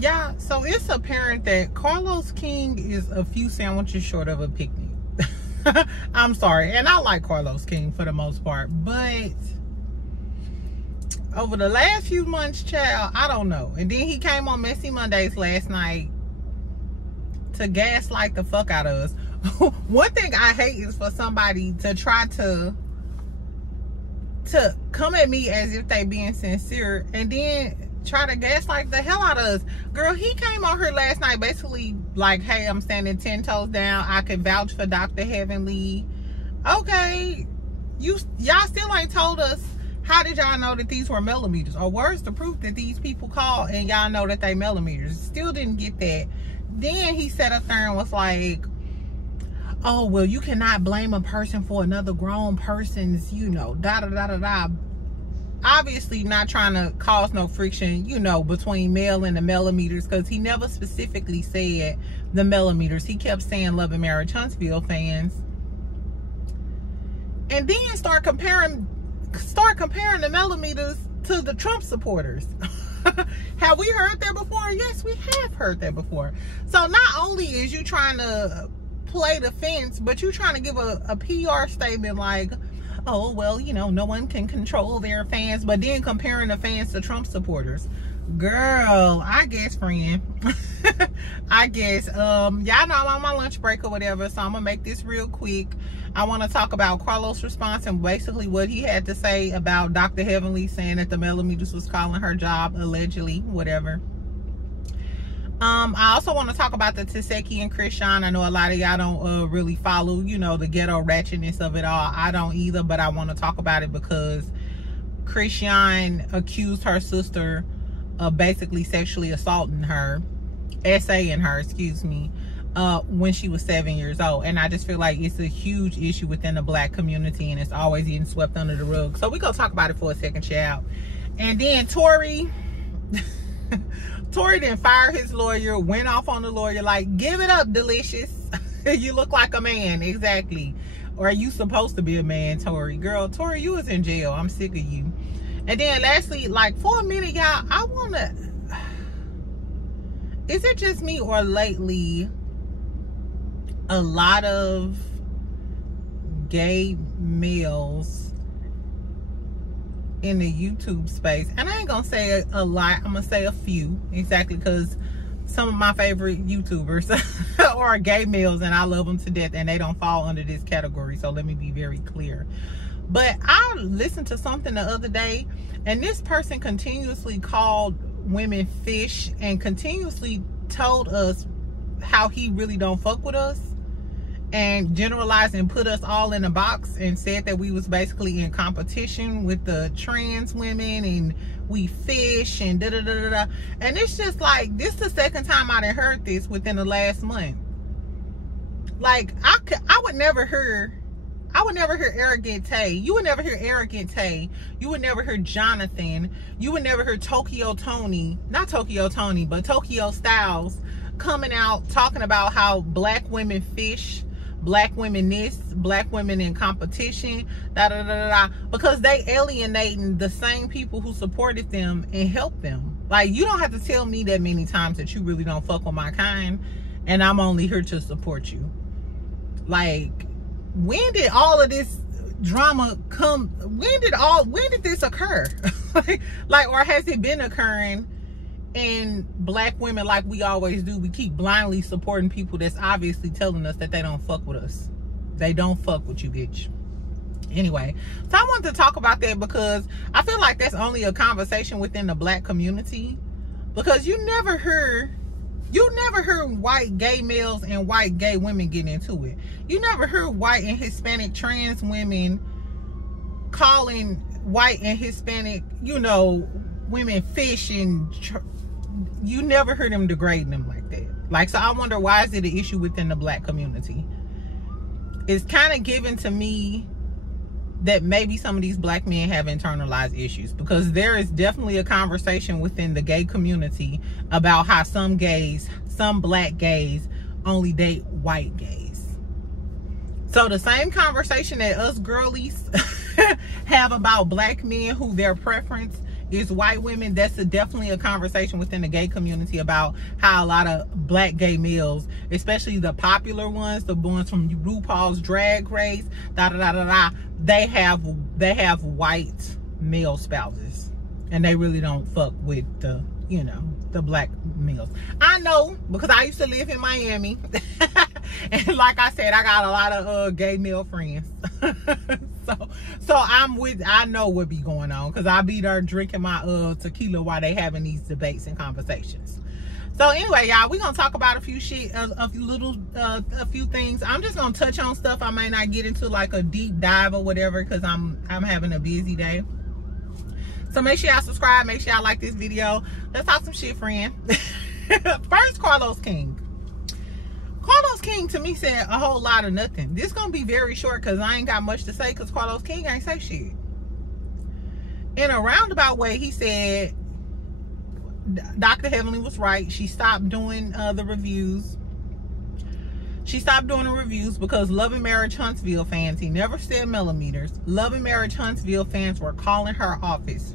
Yeah, so it's apparent that Carlos King is a few sandwiches short of a picnic. I'm sorry, and I like Carlos King for the most part, but over the last few months, child, I don't know. And then he came on Messy Mondays last night to gaslight the fuck out of us. One thing I hate is for somebody to try to come at me as if they being sincere and then try to gaslight the hell out of us. Girl, he came on here last night basically like, hey, I'm standing 10 toes down. I can vouch for Dr. Heavenly. Okay, y'all still ain't told us, how did y'all know that these were Melometers? Or where's the proof that these people called and y'all know that they Melometers? Still didn't get that. Then he sat up there and was like, oh, well, you cannot blame a person for another grown person's, you know, da-da-da-da-da. Obviously not trying to cause no friction, you know, between Mel and the Melometers, because he never specifically said the Melometers. He kept saying Love and Marriage Huntsville fans. And then start comparing the Melometers to the Trump supporters. Have we heard that before? Yes, we have heard that before. So not only is you trying to play the fence, but you trying to give a PR statement like, oh, well, you know, no one can control their fans, but then comparing the fans to Trump supporters. Girl, I guess, friend. I guess. Y'all know I'm on my lunch break or whatever, so I'm gonna make this real quick. I want to talk about Carlos' response and basically what he had to say about Dr. Heavenly saying that the Melometers was calling her job, allegedly, whatever. I also want to talk about the Tesehki and Chrisean. I know a lot of y'all don't really follow, you know, the ghetto ratchetness of it all. I don't either, but I want to talk about it because Chrisean accused her sister of basically sexually assaulting her, SA-ing her, excuse me, when she was 7 years old. And I just feel like it's a huge issue within the black community and it's always getting swept under the rug. So we're going to talk about it for a second, child. And then Tory didn't fire his lawyer, went off on the lawyer, like, give it up, Delicious. You look like a man, exactly. Or are you supposed to be a man, Tory? Girl, Tory, you was in jail. I'm sick of you. And then lastly, like, for a minute, y'all, I want to, is it just me or lately a lot of gay males in the YouTube space, and I ain't gonna say a lot, I'm gonna say a few, exactly, because some of my favorite YouTubers are gay males and I love them to death and they don't fall under this category, so let me be very clear. But I listened to something the other day and this person continuously called women fish and continuously told us how he really don't fuck with us and generalized and put us all in a box and said that we was basically in competition with the trans women and we fish and da da da da da. And it's just like, this is the second time I done heard this within the last month. Like, I would never hear Arrogant Tay. You would never hear Arrogant Tay. You would never hear Jonathan. You would never hear Tokyo Tony, not Tokyo Tony, but Tokyo Styles coming out talking about how black women fish, black women this, black women in competition, da da da da, because they alienating the same people who supported them and helped them. Like, you don't have to tell me that many times that you really don't fuck with my kind and I'm only here to support you. Like, when did all of this drama come? When did this occur? Like, or has it been occurring in black women like we always do? We keep blindly supporting people that's obviously telling us that they don't fuck with us. They don't fuck with you, bitch. Anyway, so I wanted to talk about that because I feel like that's only a conversation within the black community, because you never heard white gay males and white gay women getting into it. You never heard white and Hispanic trans women calling white and Hispanic, you know, women fish, and you never heard them degrading them like that. Like, so I wonder, why is it an issue within the black community? It's kind of given to me that maybe some of these black men have internalized issues, because there is definitely a conversation within the gay community about how some black gays only date white gays. So the same conversation that us girlies have about black men who their preference is white women. That's definitely a conversation within the gay community about how a lot of black gay males, especially the popular ones, the ones from RuPaul's Drag Race, they have white male spouses, and they really don't fuck with the, you know, the black males. I know, because I used to live in Miami. And like I said, I got a lot of gay male friends. so I know what be going on, because I be there drinking my tequila while they having these debates and conversations. So anyway, y'all, we're gonna talk about a few things. I'm just gonna touch on stuff. I may not get into like a deep dive or whatever, because I'm having a busy day. So make sure y'all subscribe, make sure y'all like this video. Let's talk some shit, friend. First, Carlos King. Carlos King, to me, said a whole lot of nothing. This gonna be very short, because I ain't got much to say, because Carlos King ain't say shit. In a roundabout way, he said Dr. Heavenly was right. She stopped doing the reviews. She stopped doing the reviews because Love and Marriage Huntsville fans, he never said Melometers, Love and Marriage Huntsville fans were calling her office.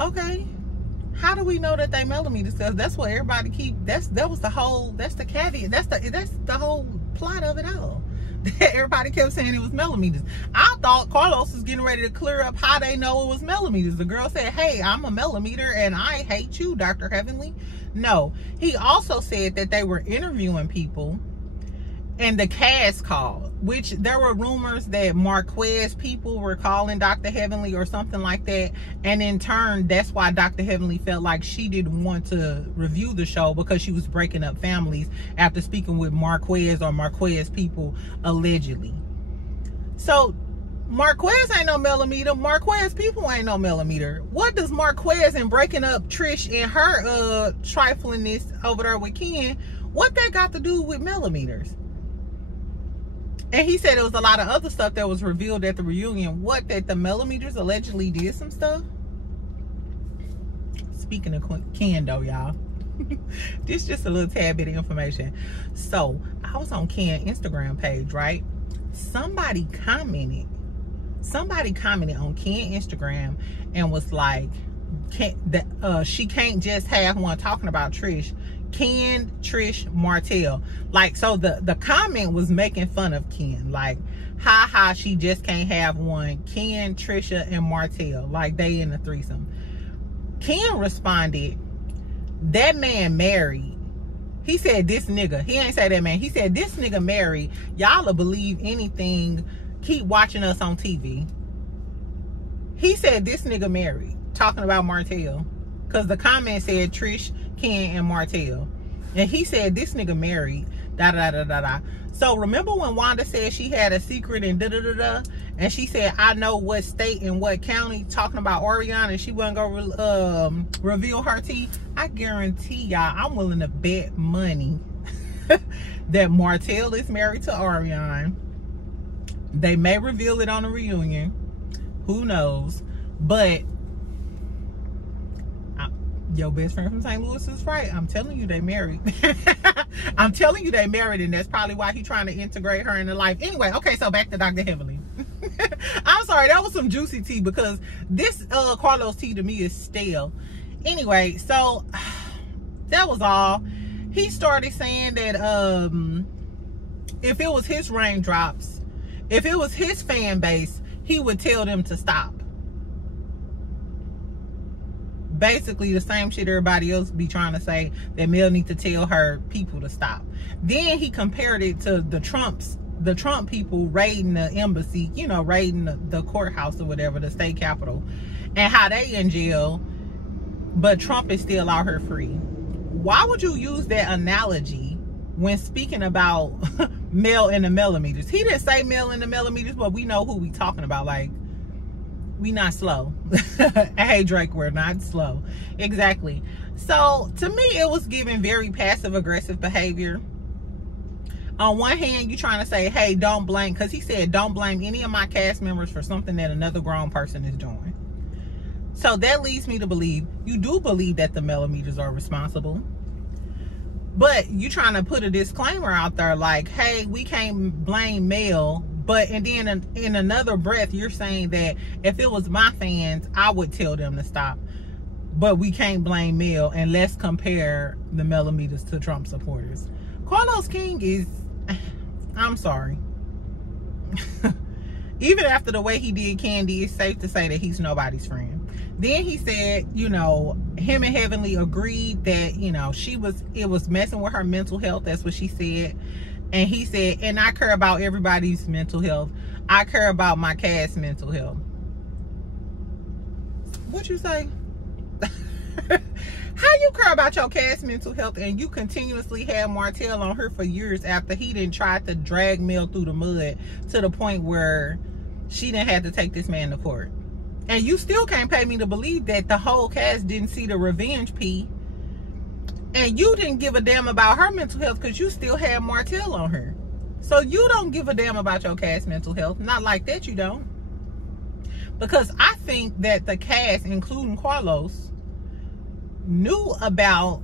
Okay. How do we know that they Melometers? Because that's what everybody that's the caveat. That's the whole plot of it all. Everybody kept saying it was Melometers. I thought Carlos was getting ready to clear up how they know it was Melometers. The girl said, hey, I'm a Melometer and I hate you, Dr. Heavenly. No. He also said that they were interviewing people and the cast called, which there were rumors that Marquez people were calling Dr. Heavenly or something like that. And in turn, that's why Dr. Heavenly felt like she didn't want to review the show, because she was breaking up families after speaking with Marquez or Marquez people, allegedly. So Marquez ain't no Melometer. Marquez people ain't no Melometer. What does Marquez and breaking up Trish and her triflingness over there with Ken, what that got to do with Melometers? And he said there was a lot of other stuff that was revealed at the reunion. What, that the Melometers allegedly did some stuff? Speaking of Ken though, y'all. This just a little tad bit of information. So I was on Ken's Instagram page, right? Somebody commented on Ken's Instagram and was like, she can't just have one talking about Trish. Ken, Trish, Martell. Like, so the comment was making fun of Ken. Like, ha, she just can't have one. Ken, Trisha, and Martell. Like, they in a threesome. Ken responded, that man married. He said, this nigga. He ain't say that man. He said, this nigga married. Y'all will believe anything. Keep watching us on TV. He said, this nigga married. Talking about Martell. Because the comment said Trish, Ken, and Martell. And he said, this nigga married. So remember when Wanda said she had a secret and and she said, I know what state and what county, talking about Orion, and she wasn't gonna reveal her tea? I guarantee y'all, I'm willing to bet money that Martell is married to Orion. They may reveal it on the reunion. Who knows? But your best friend from St. Louis is right. I'm telling you, they married. I'm telling you, they married, and that's probably why he's trying to integrate her into life. Anyway, okay, so back to Dr. Heavenly. I'm sorry, that was some juicy tea, because this Carlos tea to me is stale. Anyway, so that was all. He started saying that if it was his raindrops, if it was his fan base, he would tell them to stop. Basically the same shit everybody else be trying to say, that Mel need to tell her people to stop. Then he compared it to the Trump people raiding the embassy, you know, raiding the courthouse or whatever, the state capitol, and how they in jail, but Trump is still out here free. Why would you use that analogy when speaking about Mel and the Melometers? He didn't say Mel and the Melometers, but we know who we talking about. Like, we not slow. Hey Drake, we're not slow. Exactly. So to me, it was giving very passive aggressive behavior. On one hand, you trying to say, hey, don't blame, because he said don't blame any of my cast members for something that another grown person is doing. So that leads me to believe you do believe that the Melometers are responsible. But you trying to put a disclaimer out there like, hey, we can't blame Mel, But and then in another breath, you're saying that if it was my fans, I would tell them to stop. But we can't blame Mel, and let's compare the Melometers to Trump supporters. Carlos King is, I'm sorry. Even after the way he did Candy, it's safe to say that he's nobody's friend. Then he said, you know, him and Heavenly agreed that, you know, it was messing with her mental health. That's what she said. And he said, and I care about everybody's mental health. I care about my cast's mental health. What you say? How you care about your cast's mental health and you continuously had Martell on her for years after he didn't try to drag Mel through the mud to the point where she didn't have to take this man to court? And you still can't pay me to believe that the whole cast didn't see the revenge P. And you didn't give a damn about her mental health because you still had Martell on her. So you don't give a damn about your cast mental health. Not like that, you don't. Because I think that the cast, including Carlos, knew about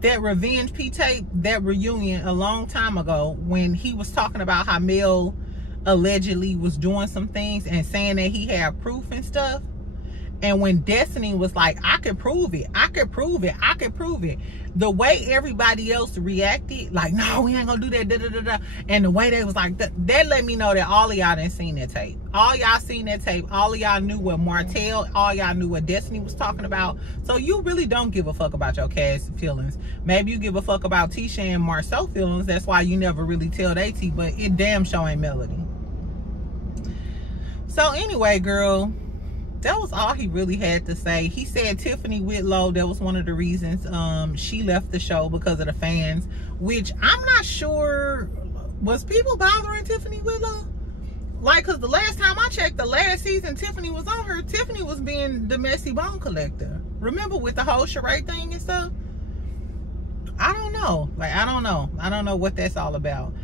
that revenge P tape, that reunion a long time ago when he was talking about how Mel allegedly was doing some things and saying that he had proof and stuff. And when Destiny was like, I could prove it, I could prove it, I could prove it. The way everybody else reacted, like, no, we ain't gonna do that, da, da, da, da. And the way they was like, that let me know that all of y'all didn't seen that tape. All y'all seen that tape. All of y'all knew what Martell, all y'all knew what Destiny was talking about. So you really don't give a fuck about your cast feelings. Maybe you give a fuck about Tisha and Marceau feelings. That's why you never really tell they tea, but it damn sure ain't Melody. So anyway, girl, that was all he really had to say. He said Tiffany Whitlow, that was one of the reasons she left the show, because of the fans, which I'm not sure, was people bothering Tiffany Whitlow? Like, because the last time I checked, the last season Tiffany was on her, Tiffany was being the messy bone collector. Remember with the whole charade thing and stuff? I don't know. Like, I don't know. I don't know what that's all about.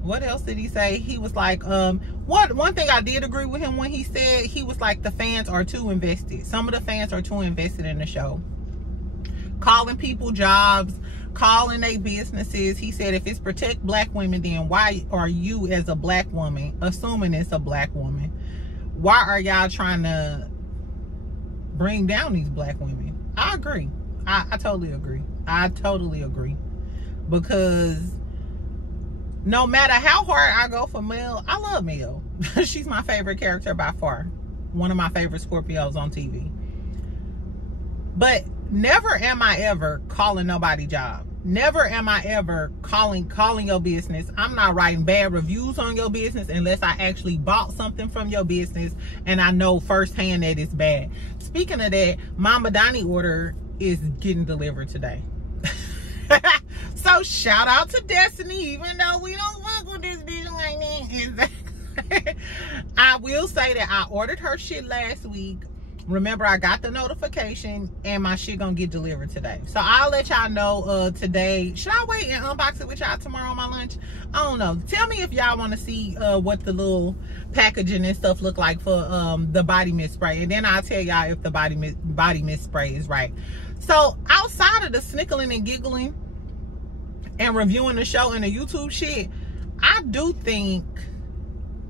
What else did he say? He was like, one thing I did agree with him when he said, he was like, the fans are too invested. Some of the fans are too invested in the show. Calling people jobs, calling their businesses. He said, if it's protect black women, then why are you as a black woman, assuming it's a black woman, why are y'all trying to bring down these black women? I agree. I totally agree. I totally agree. Because no matter how hard I go for Mel, I love Mel. She's my favorite character by far. One of my favorite Scorpios on TV. But never am I ever calling nobody job. Never am I ever calling your business. I'm not writing bad reviews on your business unless I actually bought something from your business and I know firsthand that it's bad. Speaking of that, Mama Donnie order is getting delivered today. So shout out to Destiny, even though we don't fuck with this bitch like that. Exactly. I will say that I ordered her shit last week. Remember, I got the notification and my shit gonna get delivered today. So I'll let y'all know today. Should I wait and unbox it with y'all tomorrow on my lunch? I don't know. Tell me if y'all want to see what the little packaging and stuff look like for the body mist spray, and then I'll tell y'all if the body mist spray is right. So outside of the snickling and giggling and reviewing the show and the YouTube shit, I do think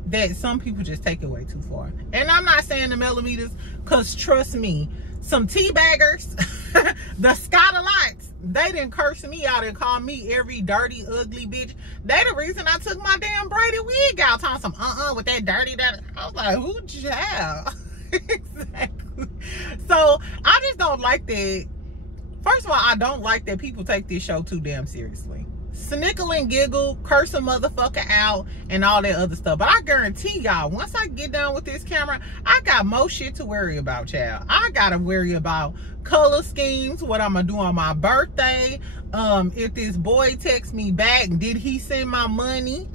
that some people just take it way too far. And I'm not saying the Melometers, because trust me, some teabaggers, the Scottalites, they didn't curse me out and call me every dirty, ugly bitch. They the reason I took my damn braided wig out, talking some with that dirty, that. I was like, who child? Exactly. So I just don't like that. First of all, I don't like that people take this show too damn seriously. Snickle and giggle, curse a motherfucker out, and all that other stuff. But I guarantee y'all, once I get done with this camera, I got more shit to worry about, child. I gotta worry about color schemes, what I'm gonna do on my birthday. If this boy texts me back, did he send my money?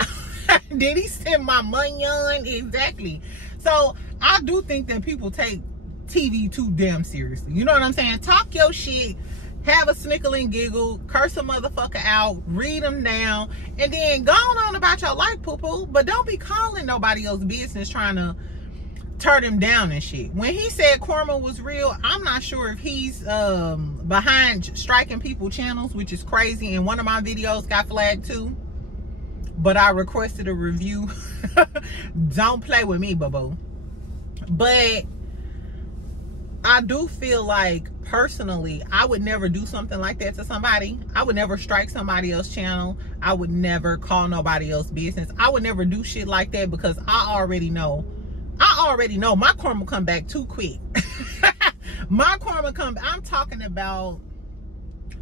Did he send my money on? Exactly. So I do think that people take TV too damn seriously. You know what I'm saying? Talk your shit, have a snickle and giggle, curse a motherfucker out, read them down, and then go on about your life, poo-poo. But don't be calling nobody else's business trying to tear them down and shit. When he said Korma was real, I'm not sure if he's behind striking people channels, which is crazy, and one of my videos got flagged too. but I requested a review. Don't play with me, boo-boo. But I do feel like, personally, I would never do something like that to somebody. I would never strike somebody else's channel. I would never call nobody else's business. I would never do shit like that, because I already know my karma come back too quick. My karma come, I'm talking about,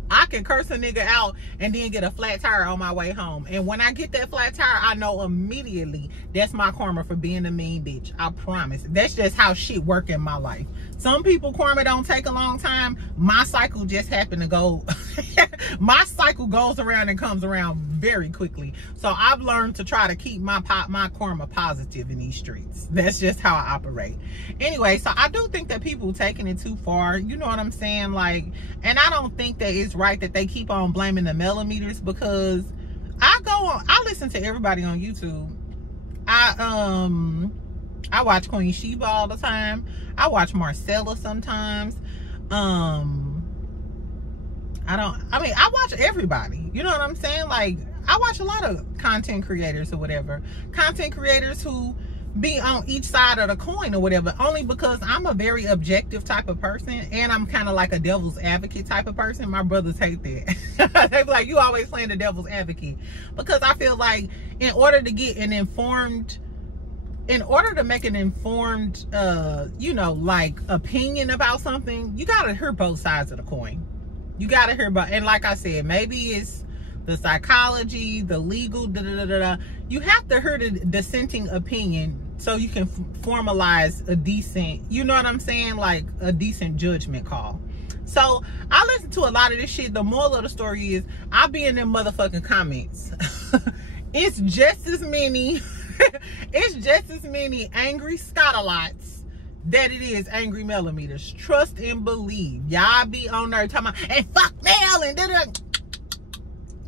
I can curse a nigga out and then get a flat tire on my way home. And when I get that flat tire, I know immediately that's my karma for being a mean bitch. I promise. That's just how shit work in my life. Some people karma don't take a long time. My cycle just happened to go. My cycle goes around and comes around very quickly. So I've learned to try to keep my karma positive in these streets. That's just how I operate. Anyway, so I do think that people taking it too far. You know what I'm saying? Like, and I don't think that it's right that they keep on blaming the Melometers, because I listen to everybody on YouTube. I watch Queen Sheba all the time. I watch Martell sometimes. I watch everybody. You know what I'm saying? Like, I watch a lot of content creators or whatever. Content creators who be on each side of the coin or whatever, only because I'm a very objective type of person, and I'm kind of like a devil's advocate type of person. My brothers hate that. They be like, you always playing the devil's advocate, because I feel like in order to make an informed you know, like, opinion about something, you gotta hear both sides of the coin. You gotta hear about, and like I said, maybe it's the psychology, the legal, you have to hear the dissenting opinion so you can formalize a decent, you know what I'm saying, like a decent judgment call. So I listen to a lot of this shit. The moral of the story is, I be in them motherfucking comments. It's just as many angry Scottalots that it is angry Melometers. Trust and believe. Y'all be on there talking about, and fuck Mel, and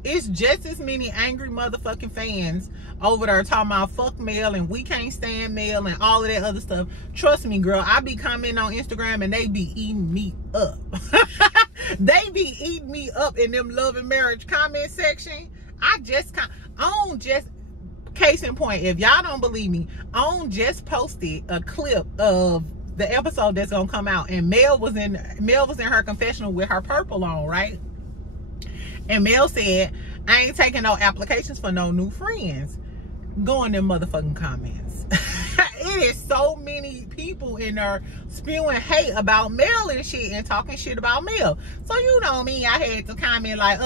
it's just as many angry motherfucking fans over there talking about fuck Mel and we can't stand Mel and all of that other stuff. Trust me, girl, I be commenting on Instagram and they be eating me up. They be eating me up in them love and marriage comment section. Case in point, if y'all don't believe me, just posted a clip of the episode that's gonna come out, and Mel was in her confessional with her purple on, right? And Mel said, I ain't taking no applications for no new friends. Go in them motherfucking comments. It is so many people in there spewing hate about Mel and shit, and talking shit about Mel. So you know me, I had to comment like,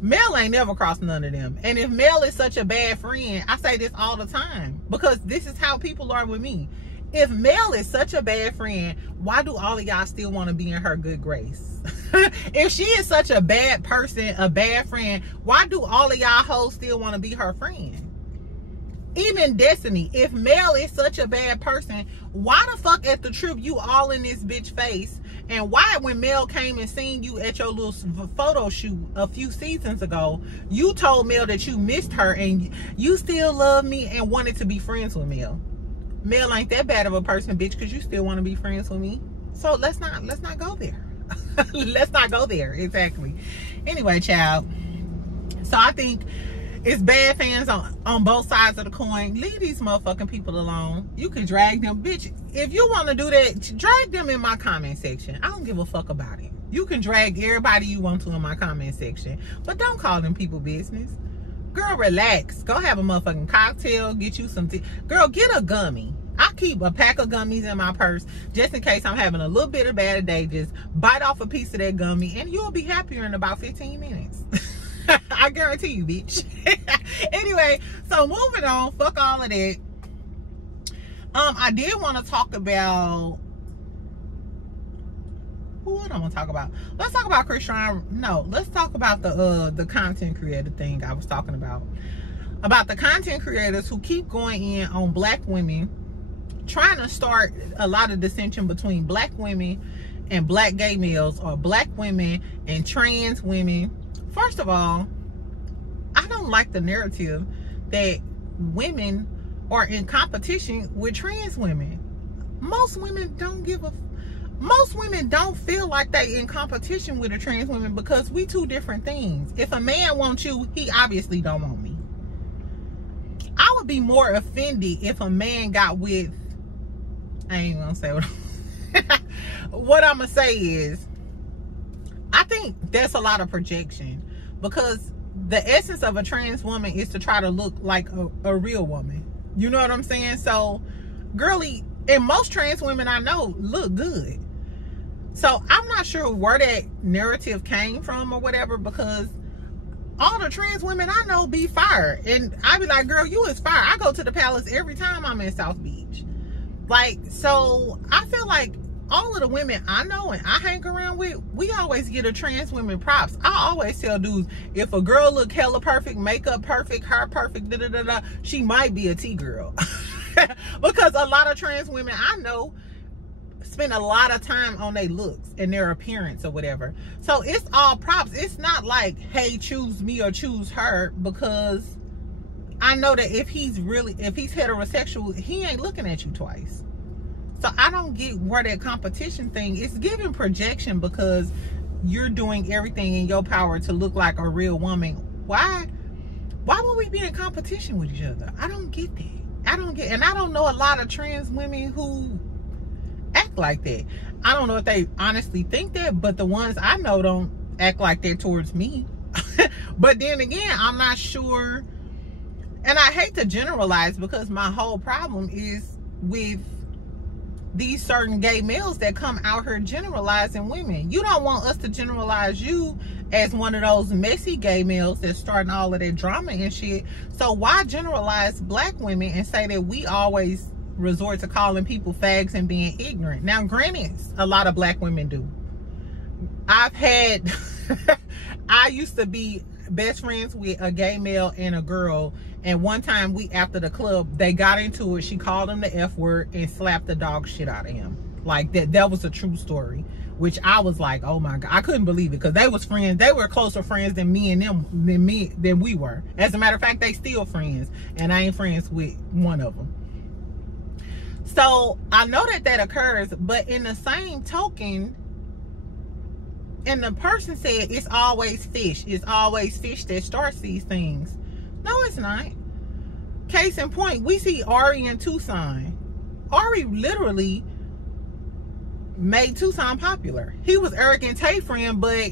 Mel ain't never crossed none of them. And if Mel is such a bad friend, I say this all the time, because this is how people are with me. If Mel is such a bad friend, why do all of y'all still want to be in her good grace? If she is such a bad person, a bad friend, why do all of y'all hoes still want to be her friend? Even Destiny, if Mel is such a bad person, why the fuck at the trip you all in this bitch face? And why, when Mel came and seen you at your little photo shoot a few seasons ago, you told Mel that you missed her and you still love me and wanted to be friends with Mel? Mel ain't that bad of a person, bitch, because you still want to be friends with me. So let's not go there. Let's not go there. Exactly. Anyway, child. So I think it's bad fans on both sides of the coin. Leave these motherfucking people alone. You can drag them, bitch. If you want to do that, drag them in my comment section. I don't give a fuck about it. You can drag everybody you want to in my comment section, but don't call them people business. Girl, relax. Go have a motherfucking cocktail. Get you some tea. Girl, get a gummy. I keep a pack of gummies in my purse just in case I'm having a little bit of bad day. Just bite off a piece of that gummy and you'll be happier in about 15 minutes. I guarantee you, bitch. Anyway, so moving on. Fuck all of that. I did want to talk about, what I want to talk about. Let's talk about Chrisean. No, let's talk about the content creator thing I was talking about the content creators who keep going in on black women, trying to start a lot of dissension between black women and black gay males, or black women and trans women. First of all, I don't like the narrative that women are in competition with trans women. Most women don't feel like they in competition with a trans woman, because we two different things. If a man wants you, he obviously don't want me. I would be more offended if a man got with, I ain't gonna say what I'm gonna say is, I think that's a lot of projection, because the essence of a trans woman is to try to look like a real woman. You know what I'm saying? So, girly, and most trans women I know look good. So, I'm not sure where that narrative came from or whatever, because all the trans women I know be fire. And I be like, girl, you is fire. I go to the Palace every time I'm in South Beach. Like, so I feel like all of the women I know and I hang around with, we always get a trans women props. I always tell dudes, if a girl look hella perfect, makeup perfect, hair perfect, da da da da, she might be a T-girl. Because a lot of trans women I know spend a lot of time on their looks and their appearance or whatever. So it's all props. It's not like, hey, choose me or choose her, because I know that if he's heterosexual, he ain't looking at you twice. So I don't get where that competition thing is giving projection, because you're doing everything in your power to look like a real woman. Why would we be in competition with each other? I don't get that. And I don't know a lot of trans women who act like that. I don't know if they honestly think that, but the ones I know don't act like that towards me. But then again, I'm not sure, and I hate to generalize, because my whole problem is with these certain gay males that come out here generalizing women. You don't want us to generalize you as one of those messy gay males that's starting all of that drama and shit. So why generalize black women and say that we always resort to calling people fags and being ignorant? Now, granted, a lot of black women do. I used to be best friends with a gay male and a girl, and one time after the club, they got into it. She called him the F word and slapped the dog shit out of him. Like, that was a true story, which I was like, oh my God, I couldn't believe it, because they was friends. They were closer friends than me and them, than we were. As a matter of fact, they still friends, and I ain't friends with one of them. So I know that occurs, but in the same token, and the person said it's always fish. It's always fish that starts these things. No, it's not. Case in point, we see Ari in Tucson. Ari literally made Tucson popular. He was Eric and Tay friend, but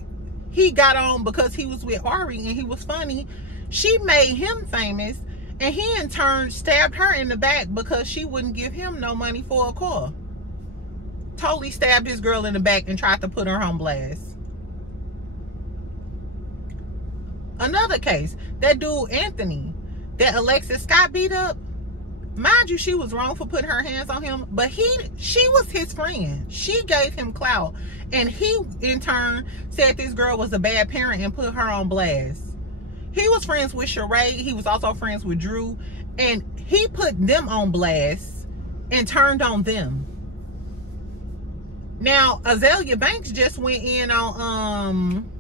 he got on because he was with Ari and he was funny. She made him famous, and he in turn stabbed her in the back because she wouldn't give him no money for a car. Totally stabbed his girl in the back and tried to put her on blast. Another case, that dude Anthony, that Alexis Scott beat up. Mind you, she was wrong for putting her hands on him, but she was his friend. She gave him clout, and he in turn said this girl was a bad parent and put her on blast. He was friends with Sheree. He was also friends with Drew, and he put them on blast and turned on them. Now, Azalea Banks just went in on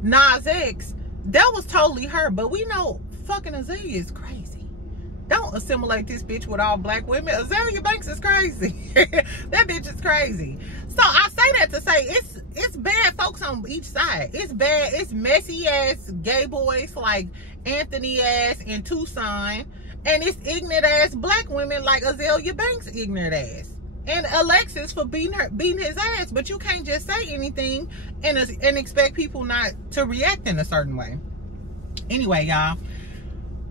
Nas X. That was totally her, but we know fucking Azalea is crazy. Don't assimilate this bitch with all black women. Azalea Banks is crazy. That bitch is crazy. So I say that to say it's bad folks on each side. It's bad. It's messy ass gay boys like Anthony ass in Tucson, and it's ignorant ass black women like Azalea Banks ignorant ass. And Alexis for beating his ass, but you can't just say anything and expect people not to react in a certain way. Anyway, y'all,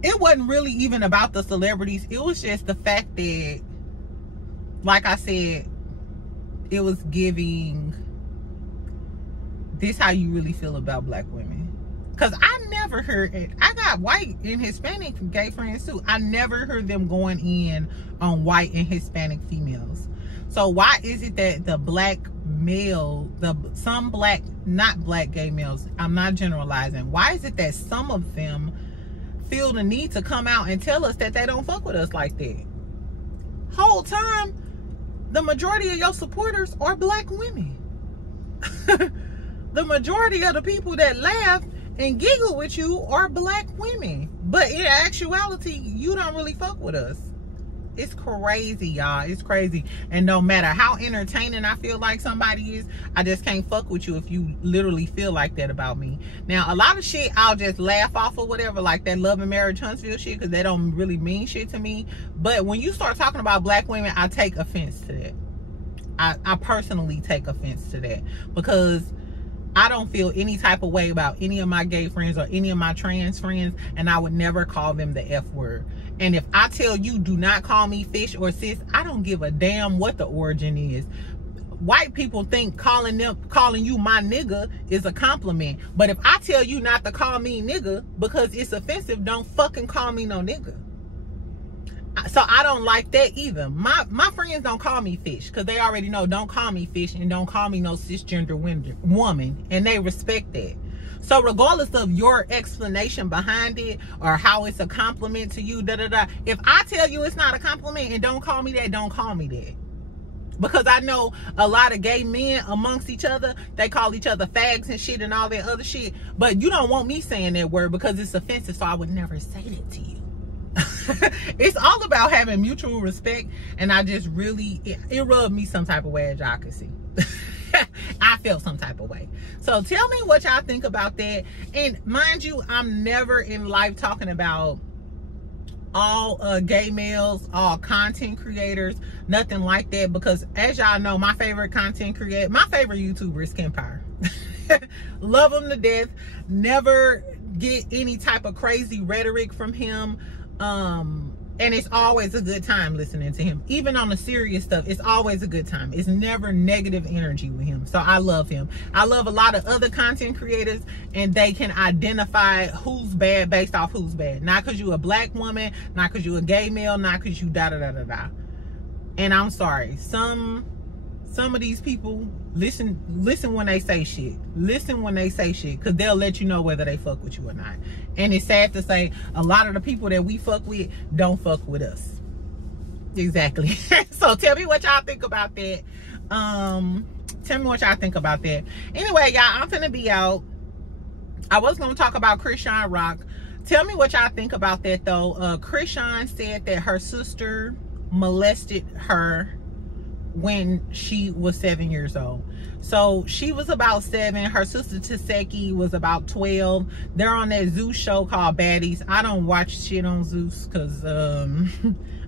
it wasn't really even about the celebrities. It was just the fact that, like I said, it was giving this how you really feel about black women. Because I never heard it. I got white and Hispanic gay friends too. I never heard them going in on white and Hispanic females. So why is it that the black male, some black, not black gay males, I'm not generalizing, why is it that some of them feel the need to come out and tell us that they don't fuck with us like that? Whole time, the majority of your supporters are black women. The majority of the people that laugh and giggle with you are black women. But in actuality, you don't really fuck with us. It's crazy, y'all. It's crazy. And no matter how entertaining I feel like somebody is, I just can't fuck with you if you literally feel like that about me. Now, a lot of shit I'll just laugh off or whatever, like that Love and Marriage Huntsville shit, because they don't really mean shit to me. But when you start talking about black women, I take offense to that. I personally take offense to that, because I don't feel any type of way about any of my gay friends or any of my trans friends, and I would never call them the F word. And if I tell you, do not call me fish or sis, I don't give a damn what the origin is. White people think calling you my nigga is a compliment. But if I tell you not to call me nigga because it's offensive, don't fucking call me no nigga. So I don't like that either. My friends don't call me fish, because they already know, don't call me fish and don't call me no cisgender woman, and they respect that. So regardless of your explanation behind it or how it's a compliment to you, if I tell you it's not a compliment and don't call me that, don't call me that. Because I know a lot of gay men amongst each other, they call each other fags and shit and all that other shit. But you don't want me saying that word because it's offensive, so I would never say that to you. It's all about having mutual respect, and I just really, it rubbed me some type of way, as y'all can see. I felt some type of way. So tell me what y'all think about that. And mind you, I'm never in life talking about all gay males, all content creators, nothing like that, because as y'all know, my favorite content creator, my favorite YouTuber is Kempire. Love him to death. Never get any type of crazy rhetoric from him. And it's always a good time listening to him. Even on the serious stuff, it's always a good time. It's never negative energy with him. So I love him. I love a lot of other content creators, and they can identify who's bad based off who's bad. Not because you a black woman, not because you a gay male, not because you da-da-da-da-da. And I'm sorry. Some of these people, listen when they say shit. Listen when they say shit, because they'll let you know whether they fuck with you or not. And it's sad to say, a lot of the people that we fuck with don't fuck with us. Exactly. So tell me what y'all think about that. Tell me what y'all think about that. Anyway, y'all, I'm finna be out. I was gonna talk about Chrisean Rock. Tell me what y'all think about that, though. Chrisean said that her sister molested her when she was 7 years old. So she was about 7. Her sister Tesehki was about 12. They're on that Zeus show called Baddies. I don't watch shit on Zeus because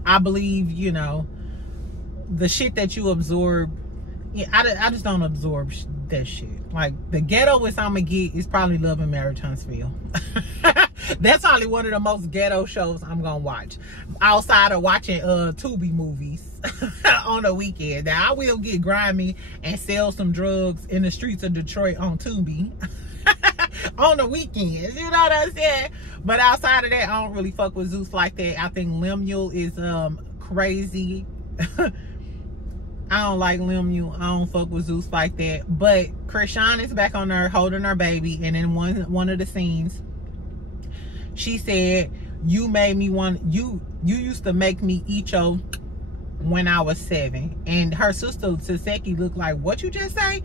I believe, you know, the shit that you absorb. Yeah, I just don't absorb that shit. Like, the ghettoest I'm gonna get is probably Love and Marriage Huntsville. That's probably one of the most ghetto shows I'm gonna watch, outside of watching Tubi movies on the weekend. Now, I will get grimy and sell some drugs in the streets of Detroit on Tubi on the weekends, you know what I'm saying? But outside of that, I don't really fuck with Zeus like that. I think Lemuel is crazy. I don't like Lemuel. I don't fuck with Zeus like that. But Chrisean is back on there holding her baby, and in one of the scenes, she said, you made me want, you used to make me eat your when I was 7. And her sister Tesehki looked like, what you just say?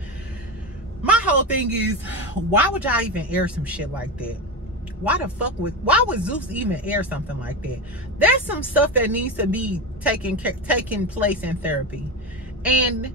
My whole thing is, why would y'all even air some shit like that? Why would Zeus even air something like that? That's some stuff that needs to be taking place in therapy. And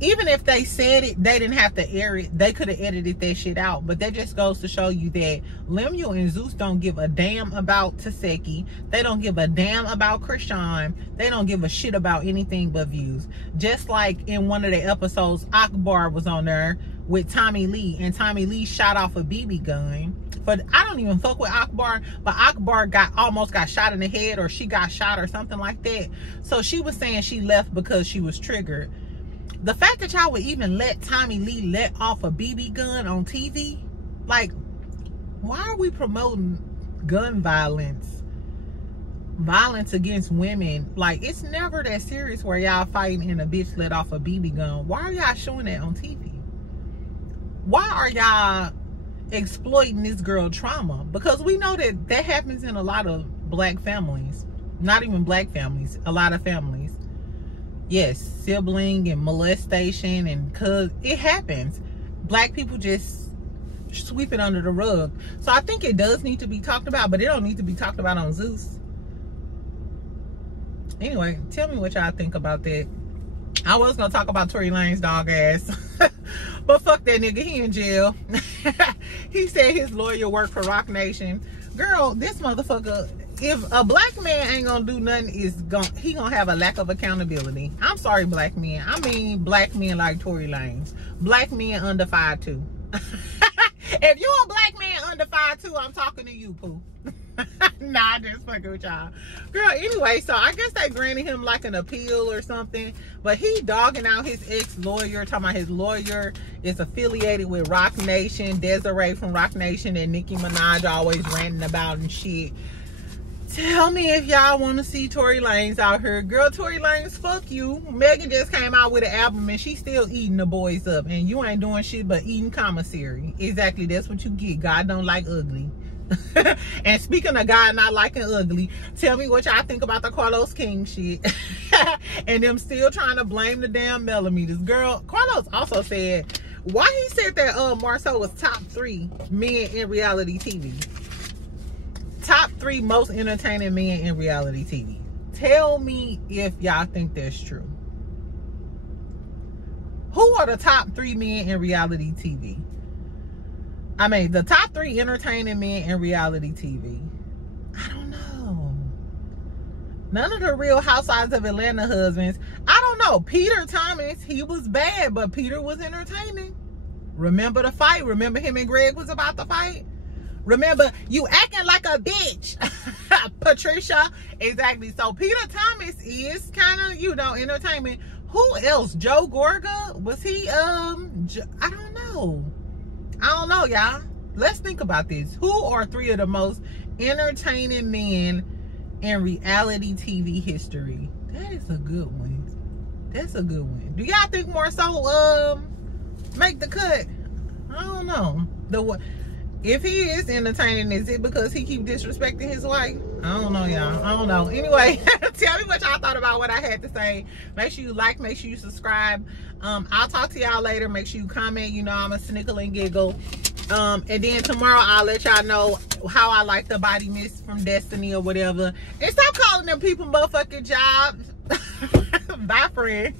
even if they said it, they didn't have to air it. They could have edited that shit out. But that just goes to show you that Lemuel and Zeus don't give a damn about Tesehki. They don't give a damn about Chrisean. They don't give a shit about anything but views. Just like in one of the episodes, Akbar was on there with Tommy Lee, and Tommy Lee shot off a BB gun. But I don't even fuck with Akbar, but Akbar almost got shot in the head, or she got shot or something like that. So she was saying she left because she was triggered. The fact that y'all would even let Tommy Lee let off a BB gun on TV, like, why are we promoting gun violence against women? Like, it's never that serious where y'all fighting and a bitch let off a BB gun. Why are y'all showing that on TV? Why are y'all exploiting this girl trauma? Because we know that happens in a lot of black families. Not even black families, a lot of families. Yes, sibling and molestation, and cuz it happens. Black people just sweep it under the rug. So I think it does need to be talked about, but it don't need to be talked about on Zeus. Anyway, tell me what y'all think about that. I was gonna talk about Tory Lanez dog ass, but fuck that nigga, he in jail. He said his lawyer worked for Roc Nation. Girl, this motherfucker, if a black man ain't gonna do nothing, he gonna have a lack of accountability. I'm sorry, black men. I mean black men like Tory Lanez. Black men under 5'2". If you a black man under 5'2", I'm talking to you, poo. Nah, just fucking with y'all. Girl, anyway, so I guess they granted him like an appeal or something, but he dogging out his ex-lawyer, talking about his lawyer is affiliated with Roc Nation, Desiree from Roc Nation, and Nicki Minaj always ranting about and shit. Tell me if y'all want to see Tory Lanez out here. Girl, Tory Lanez, fuck you. Megan just came out with an album and she's still eating the boys up, and you ain't doing shit but eating commissary. Exactly, that's what you get. God don't like ugly. And speaking of God not liking ugly, tell me what y'all think about the Carlos King shit. And them still trying to blame the damn Melometers. Girl, Carlos also said, why he said that Martell was top 3 men in reality TV. Top 3 most entertaining men in reality TV. Tell me if y'all think that's true. Who are the top 3 men in reality TV? I mean, the top 3 entertaining men in reality TV. I don't know. None of the Real Housewives of Atlanta husbands. I don't know. Peter Thomas, he was bad, but Peter was entertaining. Remember the fight? Remember him and Greg was about to fight? Remember, you acting like a bitch. Patricia. Exactly. So Peter Thomas is kind of, you know, entertainment. Who else? Joe Gorga? Was he, I don't know. I don't know, y'all. Let's think about this. Who are 3 of the most entertaining men in reality TV history? That is a good one. That's a good one. Do y'all think more so make the cut? I don't know. If he is entertaining, is it because he keep disrespecting his wife? I don't know, y'all. I don't know. Anyway, tell me what y'all thought about what I had to say. Make sure you like, make sure you subscribe. I'll talk to y'all later. Make sure you comment. You know I'm a snickle and giggle. And then tomorrow I'll let y'all know how I like the body mist from Destiny or whatever. And stop calling them people motherfucking jobs. Bye, friend.